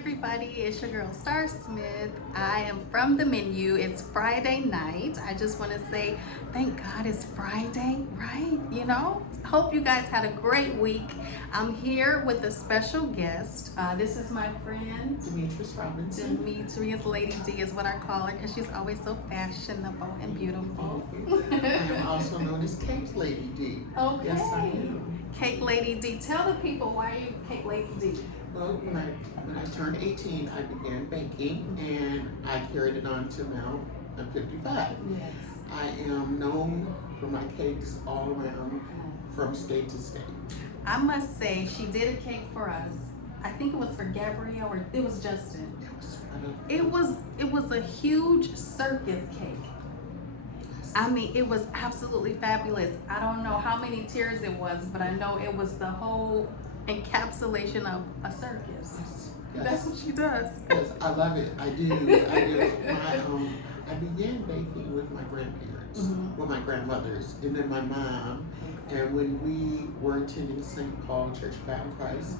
everybody, it's your girl Star Smith. I am from the menu. It's Friday night. I just want to say thank God it's Friday, right? Hope you guys had a great week. I'm here with a special guest. This is my friend Demetrius Robinson. Demetrius. Lady D is what I call her because she's always so fashionable and beautiful. I am also known as Cake Lady D. Okay. Yes, I am. Cake Lady D. Tell the people why you Cake Lady D. Well, when I turned 18, I began baking, and I carried it on to now. I'm 55. Yes. I am known for my cakes all around, from state to state. I must say, she did a cake for us. I think it was for Gabrielle or it was Justin. It was a huge circus cake. I mean, it was absolutely fabulous. I don't know how many tiers it was, but I know it was the whole encapsulation of a circus. Yes. That's what she does. Yes, I love it. I do. I began baking with my grandparents, with my grandmothers, and then my mom. And when we were attending St. Paul Church of God in Christ,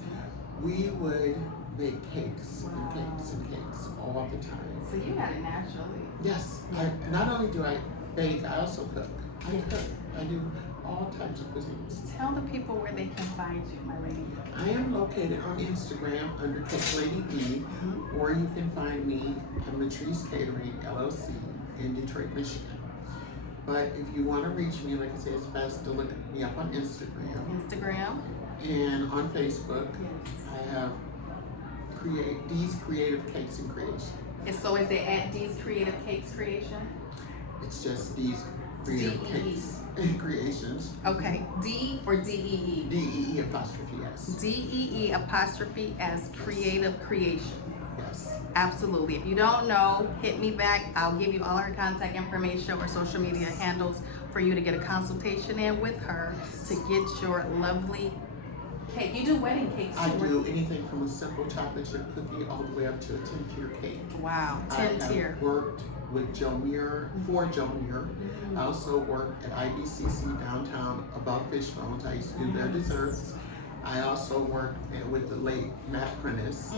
we would make cakes and cakes and cakes all the time. So you got it naturally. Yes. Not only do I bake, I also cook. I cook. I do all types of cuisines. Tell the people where they can find you, my lady. I am located on Instagram under Cake Lady D, or you can find me at Latrice Catering LLC in Detroit, Michigan. But if you want to reach me, like I said, it's best to look me up on Instagram and on Facebook. Yes. I have D's Creative Cakes and Creation. And so is it at D's Creative Cakes Creation? It's just D's Creative D-E-E. Cakes and Creations. Okay, D or D-E-E? D-E-E apostrophe S. D-E-E apostrophe S Creative Creation. Yes. Absolutely. If you don't know, hit me back. I'll give you all her contact information or social media handles for you to get a consultation in with her to get your lovely cake. You do wedding cakes too. I do anything from a simple chocolate chip cookie all the way up to a 10-tier cake. Wow, I 10 tier. have worked with Joe Muir, for Joe Muir. I also worked at IBCC downtown above Fishbones. I used to do their desserts. I also worked with the late Matt Prentice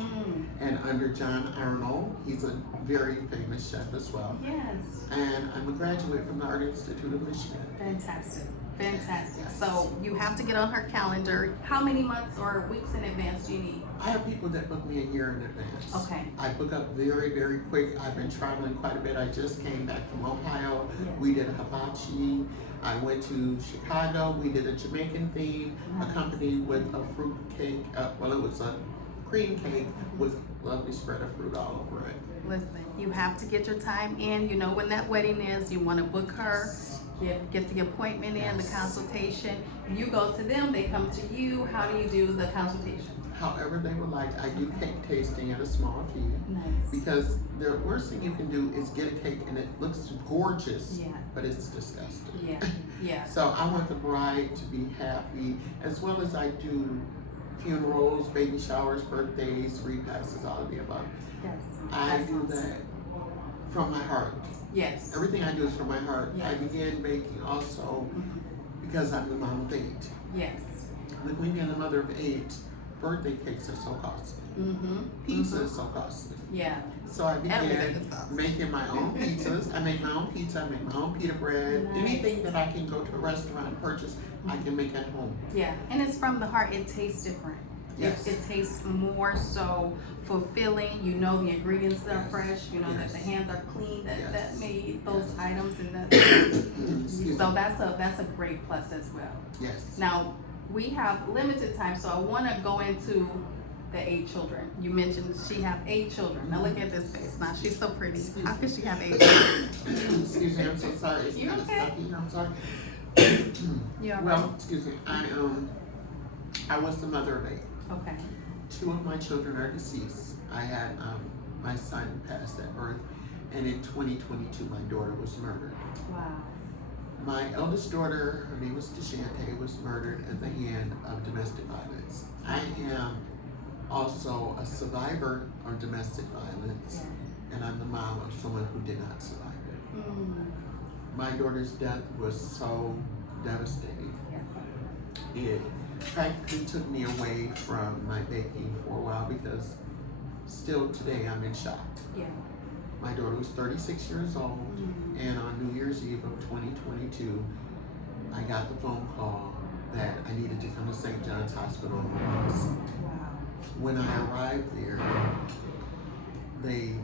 and under John Arnold. He's a very famous chef as well. Yes. And I'm a graduate from the Art Institute of Michigan. Fantastic. Fantastic. Yes. So you have to get on her calendar. How many months or weeks in advance do you need? I have people that book me a year in advance. Okay. I book up very, very quick. I've been traveling quite a bit. I just came back from Ohio. Yes. We did a hibachi. I went to Chicago. We did a Jamaican theme, accompanied with a fruit cake. Well, it was a cream cake with lovely spread of fruit all over it. Listen, you have to get your time in. You know when that wedding is. You want to book her. Get the appointment in, the consultation. You go to them, they come to you. How do you do the consultation? However they would like. I do cake tasting at a small fee. Nice. Because the worst thing you can do is get a cake and it looks gorgeous, Yeah. but it's disgusting. Yeah, yeah. So I want the bride to be happy, as well as I do funerals, baby showers, birthdays, repasts, all of the above. Yes. I do that from my heart. Yes. Everything I do is from my heart. Yes. I began baking also because I'm the mom of 8. Yes. With me being a mother of 8, birthday cakes are so costly. Pizza is so costly. Yeah. So I Everything began is costly. making my own pizzas. I make my own pizza, I make my own pita bread. Nice. Anything that I can go to a restaurant and purchase, I can make at home. Yeah. And it's from the heart. It tastes different. Yes. It tastes more so fulfilling. You know the ingredients are fresh. You know that the hands are clean that made those items and that. Excuse So me. that's a great plus as well. Yes. Now we have limited time, so I want to go into the 8 children. You mentioned she have 8 children. Now look at this face. Now she's so pretty. How could she have 8 children? Excuse me, I'm so sorry. It's You kind of okay? stuffy. I'm sorry. You all Well, excuse me. I was the mother of 8. right? Okay. 2 of my children are deceased. I had my son passed at birth, and in 2022 my daughter was murdered. Wow. My eldest daughter, her name was Deshante, was murdered at the hand of domestic violence. I am also a survivor of domestic violence, and I'm the mom of someone who did not survive it. My daughter's death was so devastating. It practically took me away from my baking for a while because still today I'm in shock. Yeah. My daughter was 36 years old, and on New Year's Eve of 2022, I got the phone call that I needed to come to St. John's Hospital in Manassas. Wow. When I arrived there, they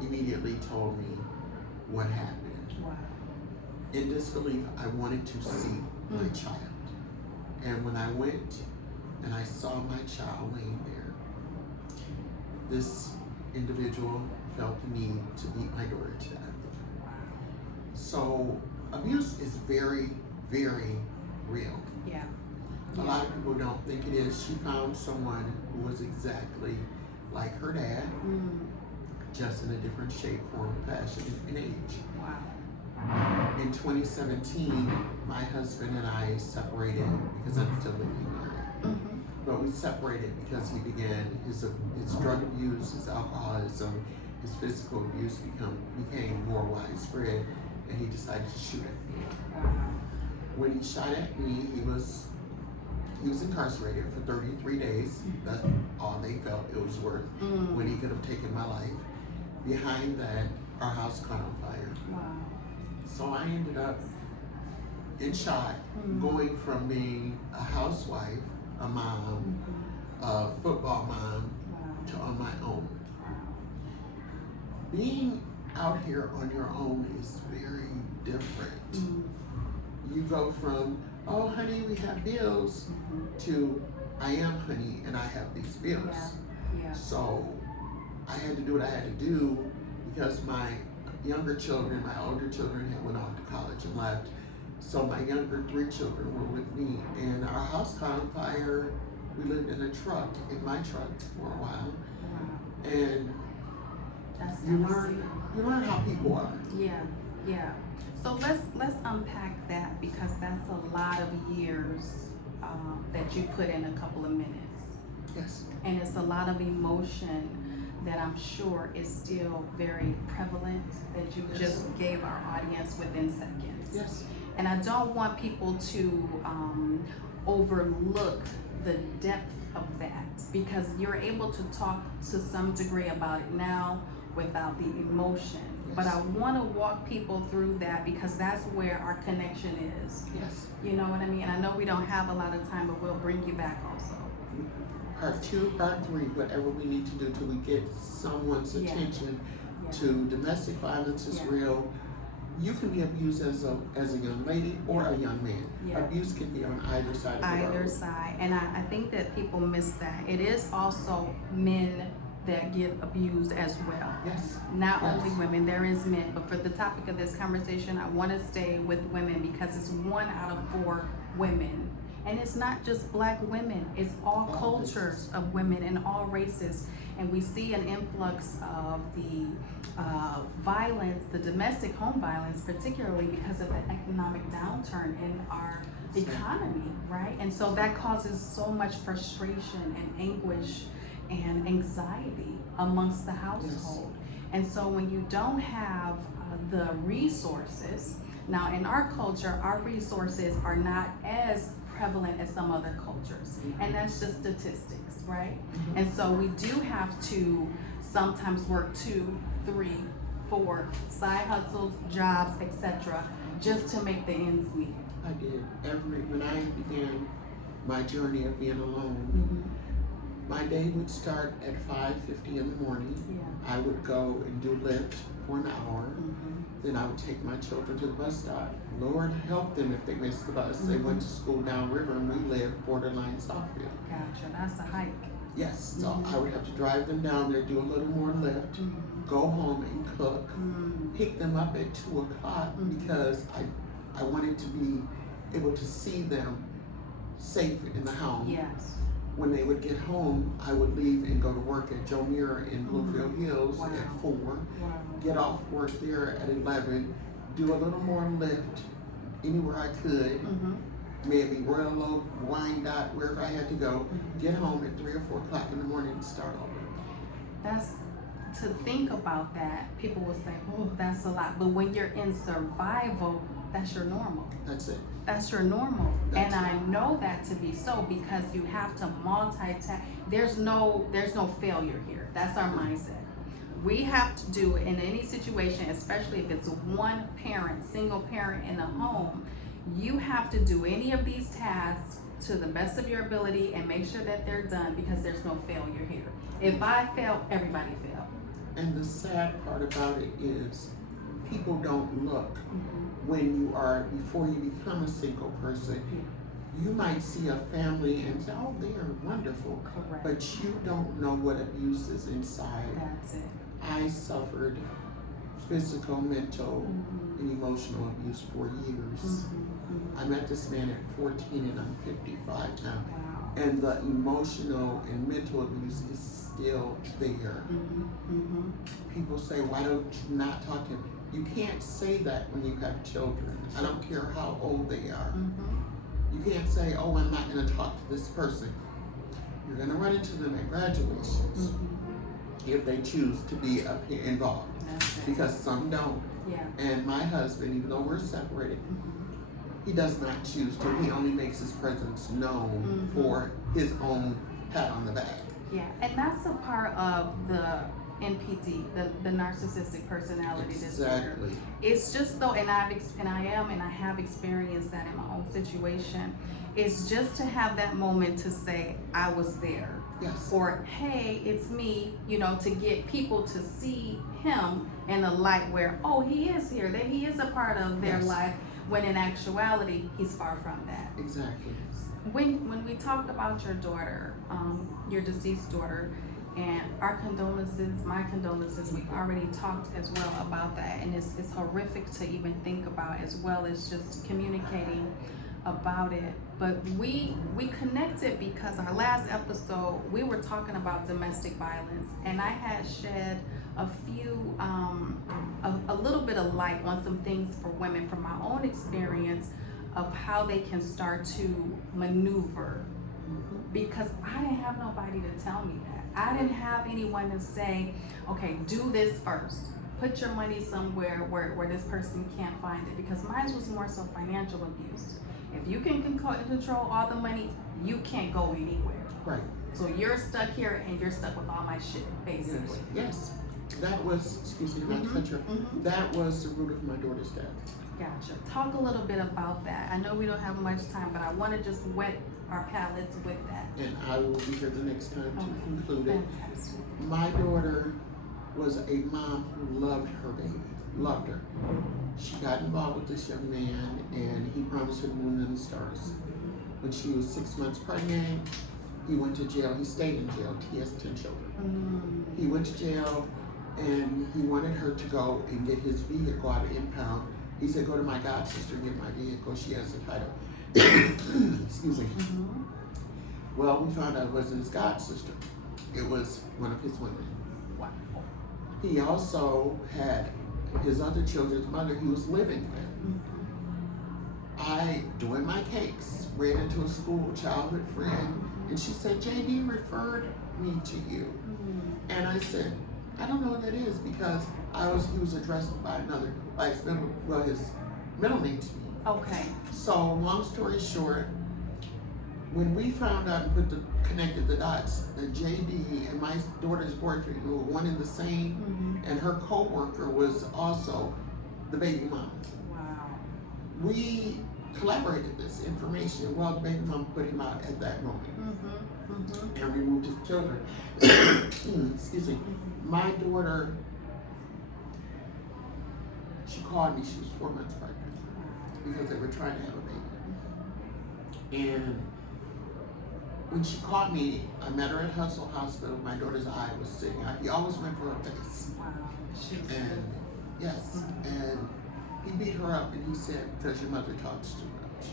immediately told me what happened. Wow. In disbelief, I wanted to see my child. And when I went and I saw my child laying there, this individual felt the need to beat my daughter to death. So abuse is very, very real. Yeah. A lot of people don't think it is. She found someone who was exactly like her dad, just in a different shape, form, fashion, and age. Wow. In 2017, my husband and I separated because I'm still living married. But we separated because he began his drug abuse, his alcoholism, his physical abuse became more widespread, and he decided to shoot at me. Wow. When he shot at me, he was incarcerated for 33 days. That's all they felt it was worth, when he could have taken my life. Behind that, our house caught on fire. Wow. So I ended up in shock, going from being a housewife, a mom, a football mom, to on my own. Being out here on your own is very different. You go from, oh honey, we have bills, to I am honey and I have these bills. Yeah. So I had to do what I had to do because my younger children, my older children had went off to college and left. So my younger 3 children were with me, and our house caught on fire. We lived in a truck, in my truck for a while. Wow. And That's you learn how people are. Yeah. Yeah. So let's unpack that, because that's a lot of years that you put in a couple of minutes. Yes. And it's a lot of emotion that I'm sure is still very prevalent, that you just gave our audience within seconds. Yes. And I don't want people to overlook the depth of that, because you're able to talk to some degree about it now without the emotion. Yes. But I want to walk people through that, because that's where our connection is. Yes. You know what I mean? And I know we don't have a lot of time, but we'll bring you back also. Part 2, part 3, whatever we need to do till we get someone's attention to domestic violence is real. You can be abused as a young lady or a young man. Abuse can be on either side of the road. Either side. And I think that people miss that. It is also men that get abused as well. Yes. Not only women, there is men. But for the topic of this conversation, I want to stay with women, because it's 1 out of 4 women. And it's not just Black women, it's all cultures of women and all races. And we see an influx of the violence, the domestic home violence, particularly because of the economic downturn in our economy, right? And so that causes so much frustration and anguish and anxiety amongst the household. And so when you don't have the resources, now in our culture, our resources are not as prevalent as some other cultures, and that's just statistics, right? And so we do have to sometimes work 2, 3, 4 side hustles, jobs, etc., just to make the ends meet. I did. When I began my journey of being alone, my day would start at 5:50 in the morning. I would go and do Lyft for an hour. Then I would take my children to the bus stop. Lord help them if they missed the bus. They went to school downriver, and we lived borderline Southfield. Gotcha, that's a hike. Yes, so I would have to drive them down there, do a little more Lyft, go home and cook, pick them up at 2 o'clock, because I wanted to be able to see them safe in the home. Yes. When they would get home, I would leave and go to work at Joe Muir in Bluefield Hills at 4, get off work there at 11, do a little more Lyft anywhere I could, maybe Royal Oak, Wyandotte, wherever I had to go, get home at 3 or 4 o'clock in the morning and start over. That's, to think about that, people will say, oh, that's a lot. But when you're in survival that's your normal. That's it. That's your normal. That's And I know that to be so because you have to multitask. There's no failure here. That's our mindset. We have to do in any situation, especially if it's one parent, single parent in a home, you have to do any of these tasks to the best of your ability and make sure that they're done because there's no failure here. If I fail, everybody fail. And the sad part about it is people don't look Mm-hmm. when you are, before you become a single person, you might see a family and say, oh, they are wonderful. Correct. But you don't know what abuse is inside. That's it. I suffered physical, mental, Mm-hmm. and emotional abuse for years. Mm-hmm. I met this man at 14 and I'm 55 now. Wow. And the emotional and mental abuse is still there. Mm-hmm. Mm-hmm. People say, why don't you not talk to him? You can't say that when you have children. I don't care how old they are. Mm-hmm. You can't say, oh, I'm not gonna talk to this person. You're gonna run into them at graduations Mm-hmm. if they choose to be involved. That's it. Because some don't. Yeah. And my husband, even though we're separated, Mm-hmm. he does not choose to. He only makes his presence known Mhm. for his own pat on the back. Yeah, and that's a part of the NPD, the narcissistic personality disorder. Exactly. It's just though, and I have experienced that in my own situation. It's just to have that moment to say I was there, Yes. or hey, it's me. To get people to see him in a light where he is here, that he is a part of their Yes. life. When in actuality, he's far from that. Exactly. When we talked about your daughter, your deceased daughter, and our condolences, my condolences, we've already talked as well about that, and it's horrific to even think about, as well as just communicating about it. But we connected because our last episode we were talking about domestic violence, and I had shed a few a little bit of light on some things for women from my own experience of how they can start to maneuver, because I didn't have nobody to tell me that. I didn't have anyone to say, okay, do this first. Put your money somewhere where this person can't find it, because mine was more so financial abuse. If you can control all the money, you can't go anywhere. Right. So you're stuck here and you're stuck with all my shit, basically. Yes. That was, excuse me, not to cut you off. Mhm. That was the root of my daughter's death. Gotcha. Talk a little bit about that. I know we don't have much time, but I want to just wet our palates with that. And I will be here the next time to Okay. conclude it. Fantastic. My daughter was a mom who loved her baby, loved her. She got involved with this young man and he promised her the moon and the stars. When she was 6 months pregnant, he went to jail. He stayed in jail. He has 10 children. He went to jail and he wanted her to go and get his vehicle out of impound. He said, go to my god sister and get my vehicle. She has the title. Excuse me. Well, we found out it wasn't his god sister. It was one of his women. Wow. He also had his other children's mother he was living with. I, doing my cakes, ran into a school childhood friend, and she said, JD referred me to you. And I said, I don't know what that is, because he was addressed by his middle name to me. Okay. So, long story short, when we found out and connected the dots, that JD and my daughter's boyfriend were one and the same, and her co-worker was also the baby mom. Wow. We collaborated this information. Well, the baby mom put him out at that moment and removed his children. Excuse me. My daughter, she called me, she was 4 months pregnant because they were trying to have a baby. And when she called me, I met her at Hustle Hospital. My daughter's eye was sitting out. He always went for her face. Wow. And yes, and he beat her up and he said, because your mother talks too much.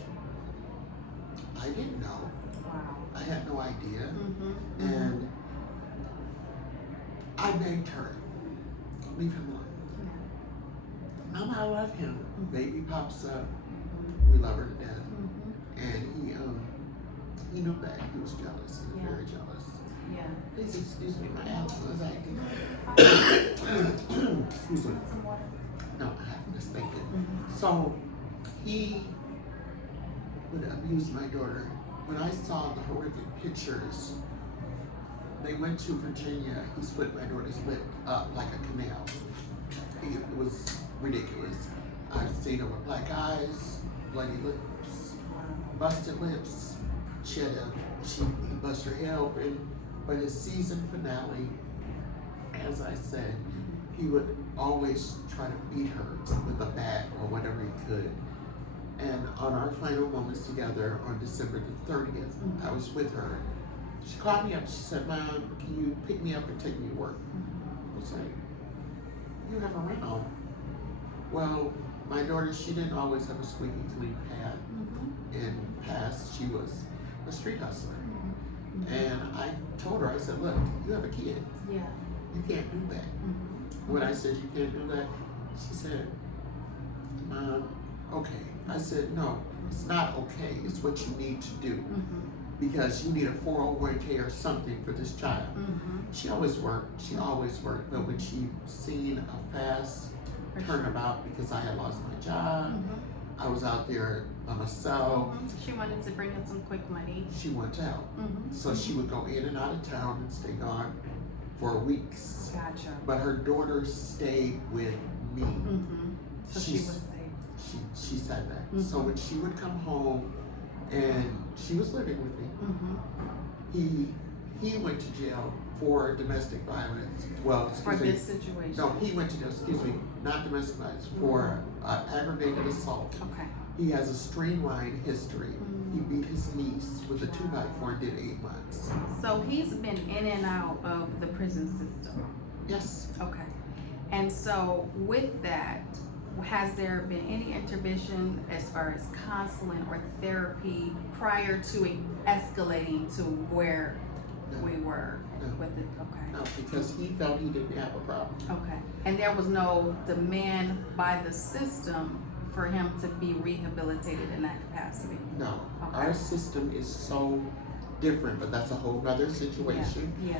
I didn't know. Wow. I had no idea. And I begged her, leave him alone. Mama, I love him. Baby pops up. We love her to death. And he knew that. He was jealous. He was very jealous. Yeah. Please excuse me, my asthma is acting. Excuse me. Some water. No, I have to just think it. So he would abuse my daughter. When I saw the horrific pictures, they went to Virginia. He split my daughter's lip up like a canal. It was ridiculous. I've seen her with black eyes, bloody lips, busted lips. He bust her head open. But his season finale, as I said, he would always try to beat her with a bat or whatever he could. And on our final moments together on December the 30th, I was with her. She called me up. She said, "Mom, can you pick me up and take me to work?" I was like, "You have a rental." Well, my daughter, she didn't always have a squeaky clean path. In the past, she was a street hustler. And I told her, I said, "Look, you have a kid. Yeah. You can't do that." When I said you can't do that, she said, "Mom, okay." I said, "No, it's not okay. It's what you need to do. Because you need a 401k or something for this child." She always worked. But when she seen a fast turnabout because I had lost my job, I was out there by myself. She wanted to bring in some quick money. She wanted help. So she would go in and out of town and stay gone for weeks. Gotcha. But her daughter stayed with me. So she was safe. She said that. So when she would come home and she was living with me, he went to jail for domestic violence. Well, For this situation. No, he went to jail, not domestic violence, for aggravated assault. Okay. He has a streamlined history. He beat his niece with a 2x4 and did 8 months. So he's been in and out of the prison system. Yes. Okay. And so with that, has there been any intervention as far as counseling or therapy prior to it escalating to where we were with it? Okay. No, because he felt he didn't have a problem. Okay. And there was no demand by the system for him to be rehabilitated in that capacity? No. Okay. Our system is so different, but that's a whole nother situation. Yeah.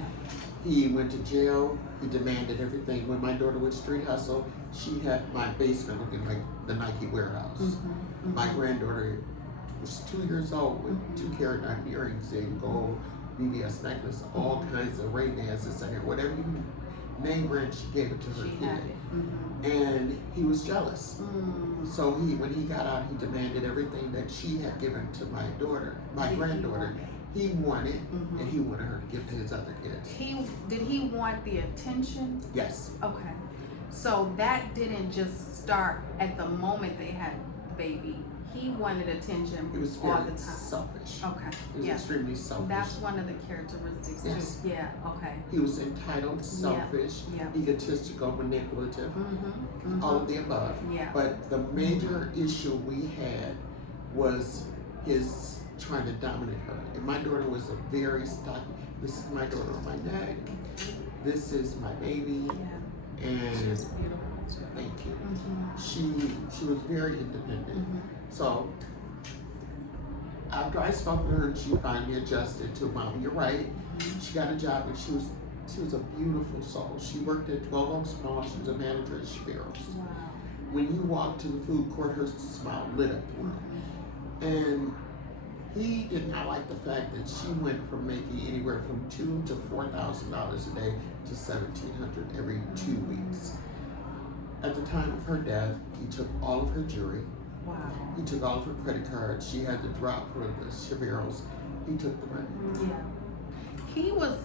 He went to jail. He demanded everything. When my daughter would street hustle, she had my basement looking like the Nike warehouse. My granddaughter was 2 years old with 2-carat diamond earrings in gold, BBS necklace, all kinds of Ray-Bans and stuff. Whatever you name brand, she gave it to her She kid. had it. And he was jealous. So when he got out, he demanded everything that she had given to my daughter, my granddaughter. He wanted, and he wanted her to give to his other kids. Did he want the attention? Yes. Okay. So that didn't just start at the moment they had the baby. He wanted attention He was all very the time. selfish. Okay. He was extremely selfish. That's one of the characteristics Yes. too. Yeah. Okay. He was entitled, selfish, Yeah. egotistical, manipulative, all of the above. Yeah. But the major issue we had was his trying to dominate her. And my daughter was a very stocky. This is my daughter on my neck. This is my baby. Yeah. And She was beautiful. thank you. She was very independent. So after I spoke to her, she finally adjusted to, "Mom, you're right." She got a job, and she was a beautiful soul. She worked at 12 Oaks Mall. She was a manager at Shapiro's. Wow. When you walked to the food court, her smile lit up for him. And he did not like the fact that she went from making anywhere from $2,000 to $4,000 a day to $1,700 every 2 weeks. At the time of her death, he took all of her jewelry. Wow. He took all of her credit cards. She had to drop for the Shapiro's. He took the money. Yeah. He was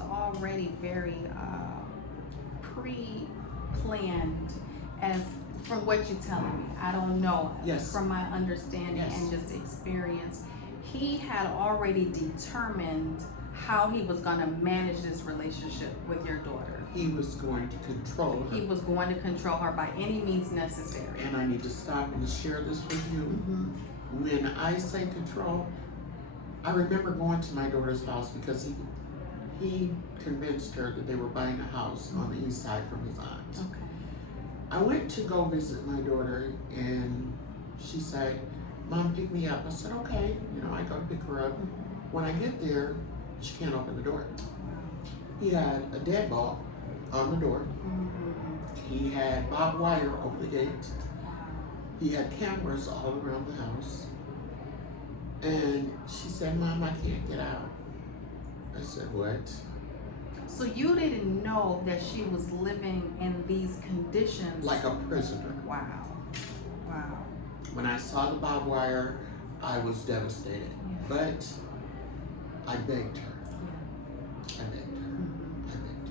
already very pre-planned, as from what you're telling me. I don't know. Yes. From my understanding and just experience, he had already determined how he was going to manage this relationship with your daughter. He was going to control her. He was going to control her by any means necessary. And I need to stop and share this with you. When I say control, I remember going to my daughter's house because he convinced her that they were buying a house on the east side from his aunt. Okay. I went to go visit my daughter, and she said, "Mom, pick me up." I said, "Okay." I go to pick her up. When I get there, she can't open the door. He had a deadbolt on the door. He had barbed wire over the gate. He had cameras all around the house. And she said, Mom, I can't get out. I said, what? So you didn't know that she was living in these conditions? Like a prisoner. Wow. Wow. When I saw the barbed wire, I was devastated. Yeah. But I begged her. Yeah. I begged her. Mm-hmm. I begged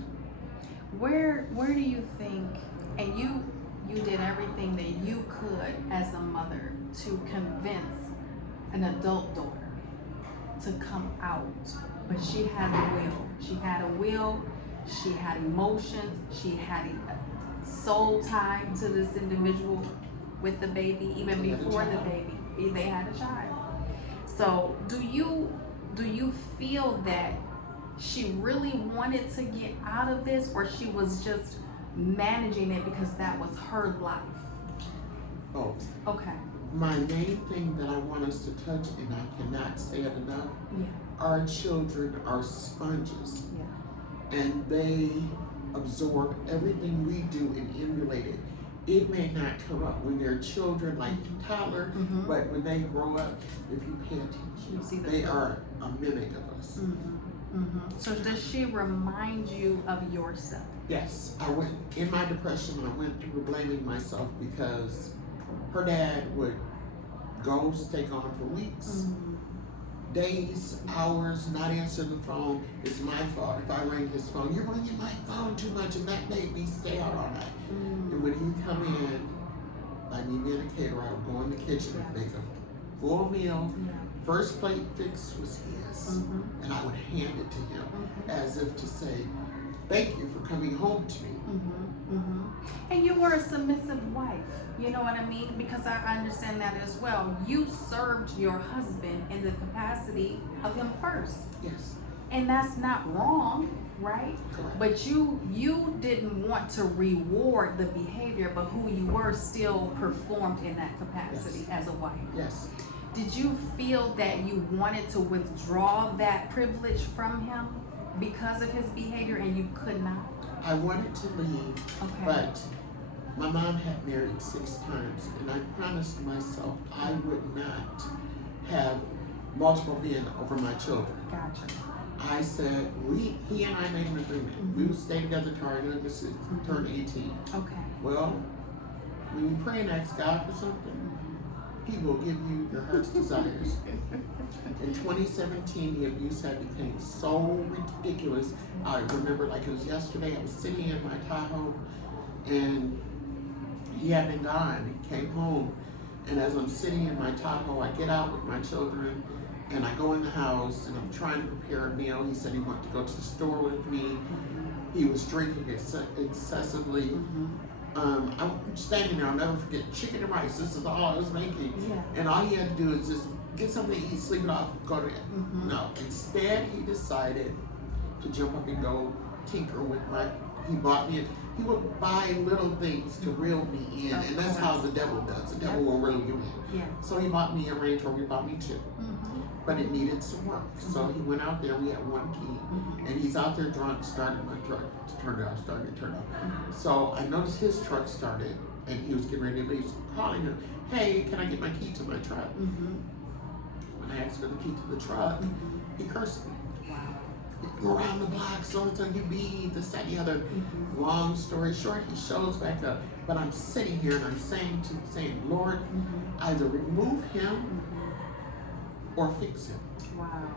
her. Where do you think, and you did everything that you could as a mother to convince an adult daughter to come out, but she had a will. She had a will, she had emotions, she had a soul tied to this individual with the baby, even before the baby, they had a child. So do you feel that she really wanted to get out of this, or she was just managing it because that was her life? Both. Okay. My main thing that I want us to touch, and I cannot say it enough, Yeah. our children are sponges. Yeah. And they absorb everything we do and emulate it. It may not come up when they're children, like toddler, Mhm. but when they grow up, if you pay You attention, see the they film. are a mimic of us. So does she remind you of yourself? Yes, I went, in my depression, I went through blaming myself because her dad would go, stay gone for weeks, days, hours, not answer the phone. It's my fault. If I rang his phone, you're ringing my phone too much, and that made me stay out all night. And when he come in, I need me in a caterer, I would go in the kitchen and make a full meal. Yeah. First plate fix was his, and I would hand it to him as if to say, thank you for coming home to me. And you were a submissive wife, you know what I mean? Because I understand that as well. You served your husband in the capacity of him first. Yes, And that's not wrong, right? correct. But you didn't want to reward the behavior, but who you were still performed in that capacity as a wife. Yes, Did you feel that you wanted to withdraw that privilege from him because of his behavior and you could not? I wanted to leave, Okay. but my mom had married 6 times, and I promised myself I would not have multiple men over my children. Gotcha. I said, he and I made an agreement. We would stay together till our youngest turned 18. Okay. Well, when you pray and ask God for something, He will give you your heart's desires. In 2017, the abuse had become so ridiculous. I remember like it was yesterday, I was sitting in my Tahoe, and he had been gone. He came home, and as I'm sitting in my Tahoe, I get out with my children, and I go in the house, and I'm trying to prepare a meal. He said he wanted to go to the store with me. He was drinking excessively. I'm standing there, I'll never forget, chicken and rice. This is all I was making. Yeah. And all he had to do is just get something to eat, sleep it off, go to bed. No, instead he decided to jump up and go tinker with he would buy little things to reel me in, and that's how the devil does. The devil will reel you in. Yeah. So he bought me a Range Rover, he bought me 2. But it needed some work. So he went out there, we had 1 key, and he's out there drunk, started my truck to turn it off, started to turn it off. So I noticed his truck started, and he was getting ready to leave, so I'm calling him, hey, can I get my key to my truck? When I asked for the key to the truck, he cursed me. Go around the block, so you be this, that, and the other. Long story short, he shows back up, but I'm sitting here and I'm saying, Lord, either remove him or fix him. Wow.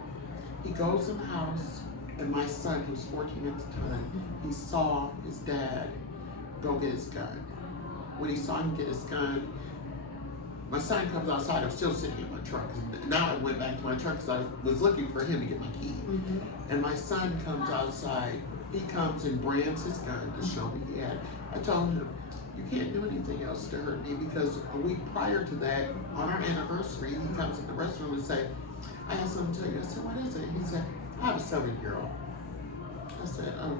He goes in the house, and my son, who's 14 at the time, he saw his dad go get his gun. When he saw him get his gun, my son comes outside. I'm still sitting in my truck. Now I went back to my truck because I was looking for him to get my key. And my son comes outside. He comes and brands his gun to show me he had. I told him, you can't do anything else to hurt me, because a week prior to that, on our anniversary, he comes in the restroom and said, I have something to tell you. I said, what is it? He said, I have a 7-year-old. I said, oh.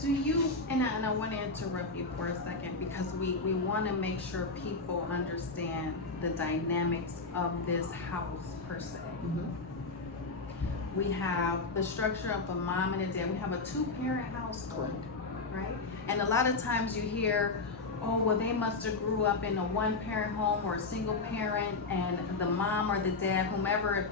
Do you, and I want to interrupt you for a second, because we want to make sure people understand the dynamics of this house per se. We have the structure of a mom and a dad. We have a 2-parent household, Correct. right? And a lot of times you hear, oh, well, they must have grew up in a one-parent home or a single parent, and the mom or the dad, whomever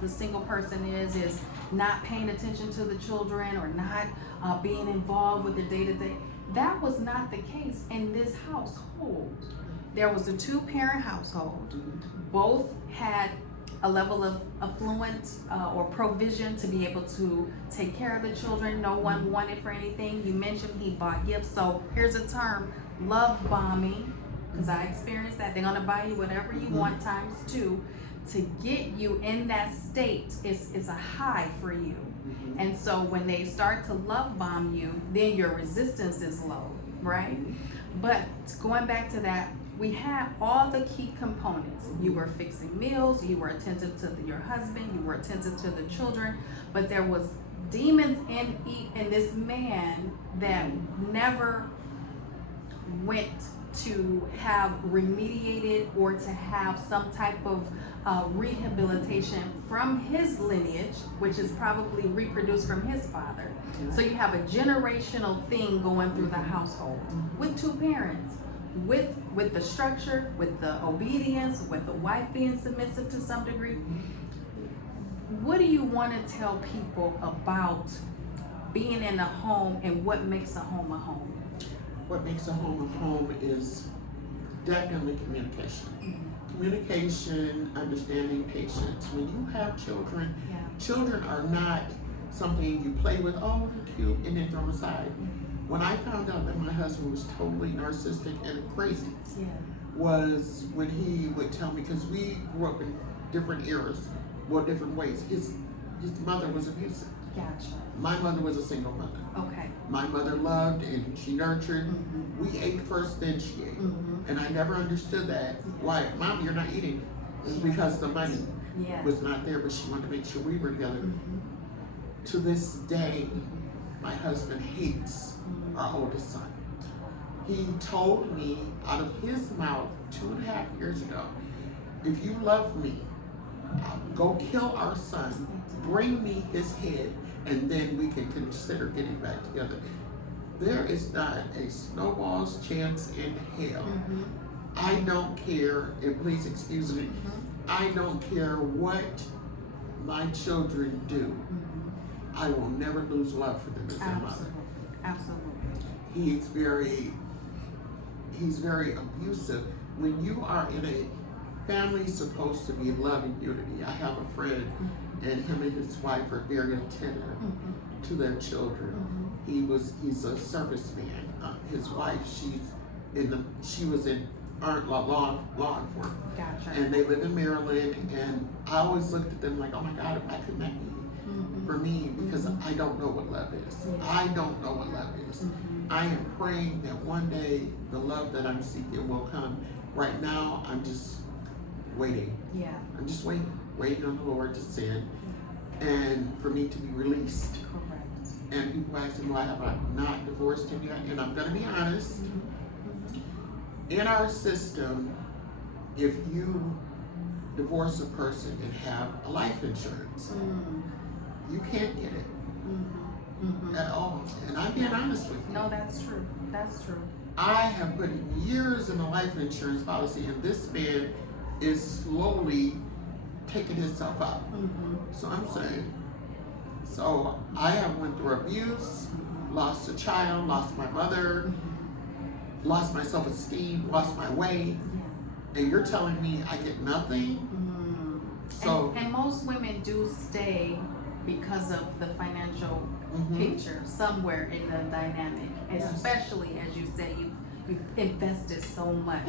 the single person is not paying attention to the children or not being involved with the day-to-day. That was not the case in this household. There was a two-parent household. Both had a level of affluence or provision to be able to take care of the children. No one wanted for anything. You mentioned he bought gifts. So here's a term, love bombing, because I experienced that. They're gonna buy you whatever you want times two. To get you in that state is a high for you. And so when they start to love bomb you, then your resistance is low, right? But going back to that, we had all the key components. You were fixing meals, you were attentive to your husband, you were attentive to the children, but there was demons in this man that never went to have remediated or to have some type of rehabilitation from his lineage, which is probably reproduced from his father. So you have a generational thing going through the household with two parents, with the structure, with the obedience, with the wife being submissive to some degree. What do you want to tell people about being in a home and what makes a home a home? What makes a home is definitely communication. Communication, understanding, patience. When you have children, children are not something you play with, oh, they're cute, and then throw them aside. When I found out that my husband was totally narcissistic and crazy, was when he would tell me, because we grew up in different eras, well, different ways. His mother was abusive. Gotcha. My mother was a single mother. Okay. My mother loved and she nurtured. We ate first, then she ate. And I never understood that. Why? Mom, you're not eating. It's because the money was not there, but she wanted to make sure we were together. To this day, my husband hates our oldest son. He told me out of his mouth 2.5 years ago, if you love me, go kill our son, bring me his head, and then we can consider getting back together. There is not a snowball's chance in hell. I don't care, and please excuse me, I don't care what my children do. I will never lose love for them as their mother. Absolutely. He's very abusive. When you are in a family supposed to be love and unity. I have a friend, and him and his wife are very attentive to their children. He's a serviceman. His wife, she was in law enforcement. Gotcha. And they live in Maryland, and I always looked at them like, oh my God, if I could not be for me, because I don't know what love is. I don't know what love is. I am praying that one day the love that I'm seeking will come. Right now, I'm just waiting. I'm just waiting on the Lord to send and for me to be released. Correct. And people ask me why have I not divorced him yet? And I'm gonna be honest. In our system, if you divorce a person and have a life insurance, you can't get it at all. And I'm being honest with you. No, that's true. That's true. I have put years in a life insurance policy, and this man is slowly taking himself out. So I'm saying, so I have went through abuse, lost a child, lost my mother, lost my self-esteem, lost my way, and you're telling me I get nothing? So and most women do stay because of the financial picture somewhere in the dynamic, especially as you say you've invested so much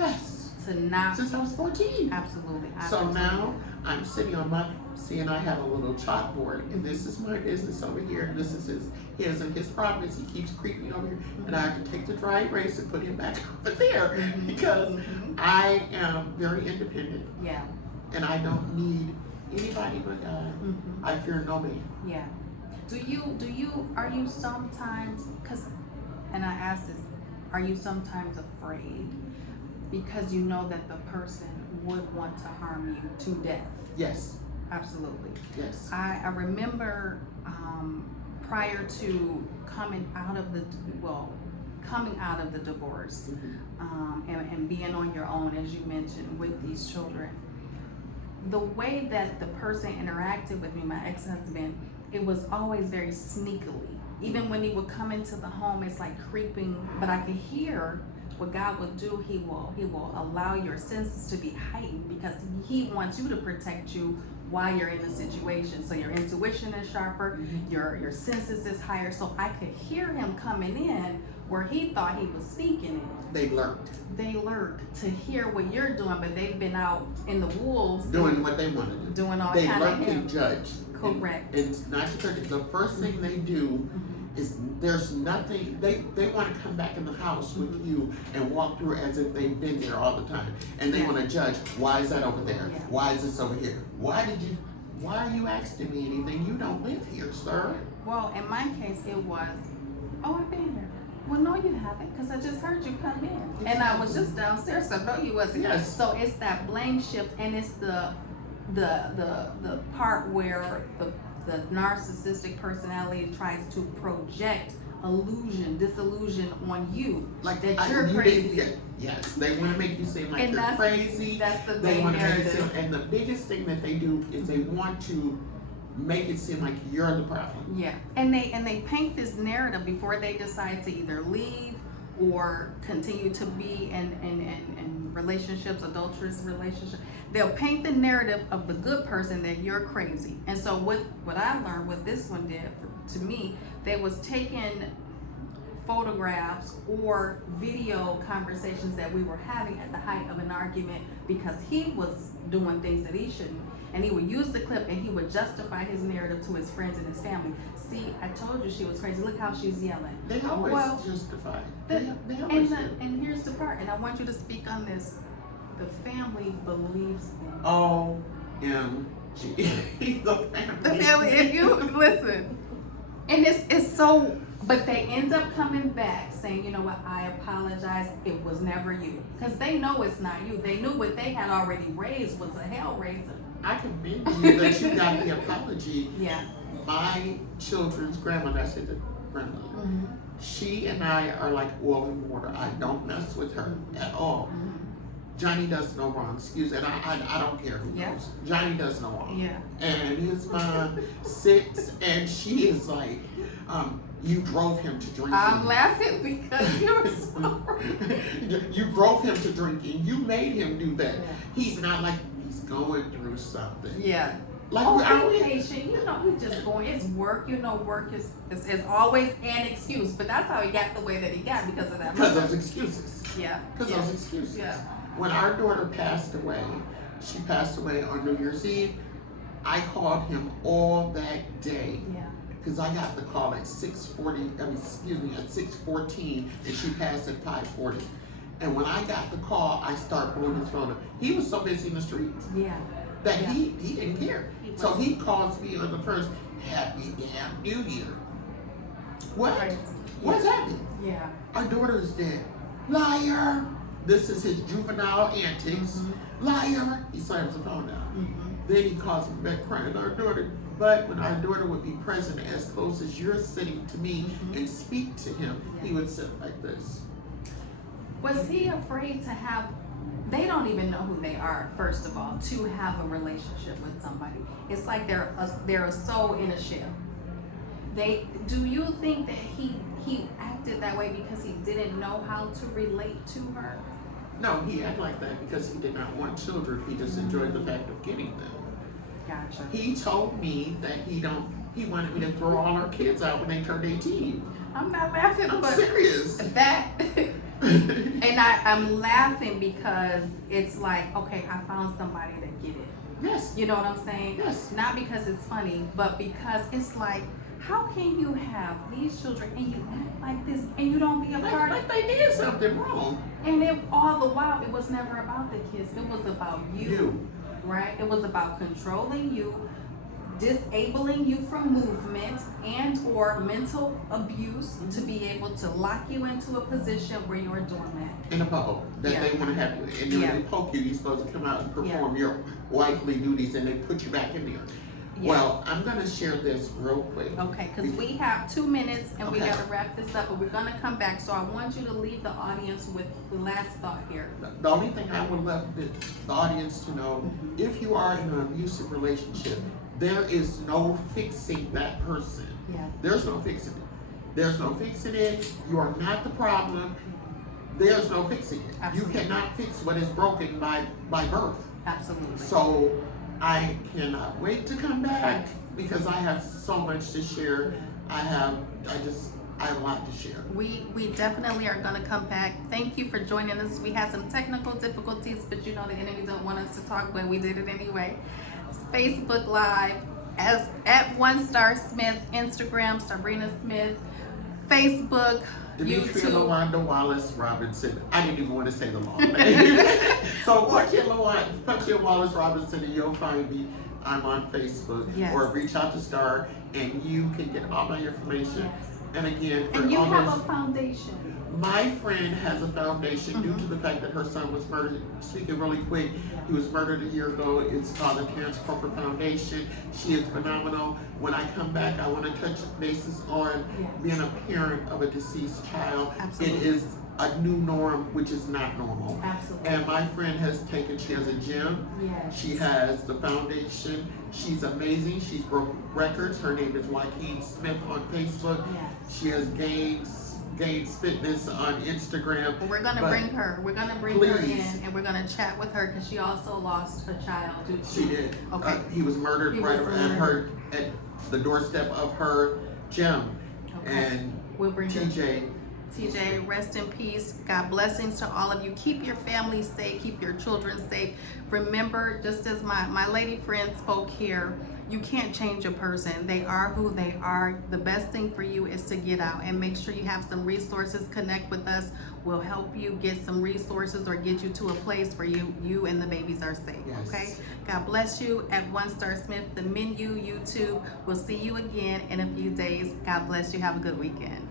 to not since I was 14. Absolutely. So now I'm sitting on my and I have a little chalkboard, and this is my business over here, and this is his and his properties. He keeps creeping over here, and I have to take the dry erase and put him back over there because I am very independent. And I don't need anybody but God. I fear no man. Are you sometimes, and I ask this, are you sometimes afraid because you know that the person would want to harm you to death? Yes. Absolutely. Yes. I remember prior to coming out of coming out of the divorce, and being on your own, as you mentioned, with these children. The way that the person interacted with me, my ex-husband, it was always very sneakily. Even when he would come into the home, it's like creeping, but I could hear what God will do. He will allow your senses to be heightened because he wants you to protect you while you're in the situation. So your intuition is sharper, your senses is higher. So I could hear him coming in where he thought he was speaking in. They lurked. They lurked to hear what you're doing, but they've been out in the wolves Doing what they want to do. doing all They kind of lurk and judge. Correct. And it's not to judge. The first thing they do is there's nothing, they want to come back in the house with you and walk through as if they've been there all the time. And they want to judge, why is that over there? Yeah. Why is this over here? Why are you asking me anything? You don't live here, sir. Well, in my case, it was, oh, I've been here. Well, no, you haven't, because I just heard you come in. And I was just downstairs, so no, you wasn't. Yes. So it's that blame shift, and it's the part where the narcissistic personality tries to project disillusion on you. Like that you're crazy. Yes, they want to make you seem like And you're crazy. That's the They main want to make it narrative. seem, and the biggest thing that they do is they want to make it seem like you're the problem. Yeah, and they paint this narrative before they decide to either leave or continue to be in relationships, adulterous relationships. They'll paint the narrative of the good person that you're crazy. And so what I learned, what this one did to me, they was taking photographs or video conversations that we were having at the height of an argument because he was doing things that he shouldn't. And he would use the clip and he would justify his narrative to his friends and his family. See, I told you she was crazy. Look how she's yelling. They always justify. They always do. And here's the part, and I want you to speak on this. The family believes them. OMG. The family, if you listen. And it's so, but they end up coming back saying, you know what, I apologize. It was never you. Because they know it's not you. They knew what they had already raised was a hell raiser. I commend you that you got the apology. Yeah. My children's grandmother, I said the grandmother, she and I are like oil and water. I don't mess with her at all. Johnny does no wrong. Excuse me, and I don't care who knows. Johnny does no wrong. Yeah. And his mom sits and she is like, you drove him to drinking. I'm laughing because you're so You drove him to drinking. You made him do that. Yeah. He's not like he's going through something. Yeah. Like, be patient. You know, he's just going. It's work. You know, work is always an excuse. But that's how he got the way that he got because of that. Because of those excuses. Yeah. Because of those excuses. Yeah. When our daughter passed away, she passed away on New Year's Eve. I called him all that day. Yeah. Because I got the call at 6:14, and she passed at 5:40. And when I got the call, I started blowing his phone up. He was so busy in the streets that he didn't care. So he calls me on the first, Happy damn New Year. What? What's happening? Yeah. Our daughter is dead. Liar! This is his juvenile antics. Liar! He slams the phone down. Then he calls me back crying, our daughter. But when our daughter would be present as close as you're sitting to me and speak to him, he would sit like this. Was he afraid to have, they don't even know who they are, first of all, to have a relationship with somebody. It's like they're a soul in a shell. Do you think that he acted that way because he didn't know how to relate to her? No, he acted like that because he did not want children. He just enjoyed the fact of getting them. Gotcha. He told me that he wanted me to throw all our kids out when they turned 18. I'm not laughing, I'm but serious. that, and I'm laughing because it's like, okay, I found somebody to get it. Yes. You know what I'm saying? Yes. Not because it's funny, but because it's like, how can you have these children and you act like this and you don't be a part of it? Like they did something wrong. And all the while, it was never about the kids. It was about you. Right? It was about controlling you, disabling you from movement and or mental abuse to be able to lock you into a position where you're doing that. In a bubble that they want to have you. And then when they poke you, you're supposed to come out and perform your wifely duties and they put you back in there. Yeah. Well, I'm gonna share this real quick. Okay, because we have 2 minutes and we Okay. gotta wrap this up, but we're gonna come back. So I want you to leave the audience with the last thought here. The only thing I would love the audience to know, Mhm. if you are in an abusive relationship, there is no fixing that person. Yeah. There's no fixing it. There's no fixing it. You are not the problem. There's no fixing it. Absolutely. You cannot fix what is broken by birth. Absolutely. So I cannot wait to come back because I have so much to share. I have a lot to share. We definitely are gonna come back. Thank you for joining us. We had some technical difficulties, but you know the enemy don't want us to talk, but we did it anyway. Facebook Live at One Star Smith, Instagram Sabrina Smith, Facebook, Demetria YouTube. LaWanda Wallace Robinson. I didn't even want to say the long name. So punch in Wallace Robinson and you'll find me. I'm on Facebook. Yes. Or reach out to Star and you can get all my information. Yes. And again, for And you all have those, a foundation. my friend has a foundation due Mhm. to the fact that her son was murdered. Speaking really quick, he was murdered a year ago. It's called the Parents Corporate Foundation. She is phenomenal. When I come back, I want to touch bases on Yes. being a parent of a deceased child. Absolutely. It is a new norm, which is not normal. Absolutely. And my friend she has a gym. Yes. She has the foundation. She's amazing. She's broken records. Her name is Joaquin Smith on Facebook. Yes. She has Gaines Fitness on Instagram. We're gonna But bring her. We're gonna bring her in, please. and we're gonna chat with her because she also lost a child due to. She did. Okay. He was murdered He right was at the doorstep of her gym. Okay. And We'll bring her. TJ, rest in peace. God blessings to all of you. Keep your family safe. Keep your children safe. Remember, just as my lady friend spoke here, you can't change a person. They are who they are. The best thing for you is to get out and make sure you have some resources. Connect with us. We'll help you get some resources or get you to a place where you and the babies are safe. Yes. Okay? God bless you. At One Star Smith, the menu, YouTube. We'll see you again in a few days. God bless you. Have a good weekend.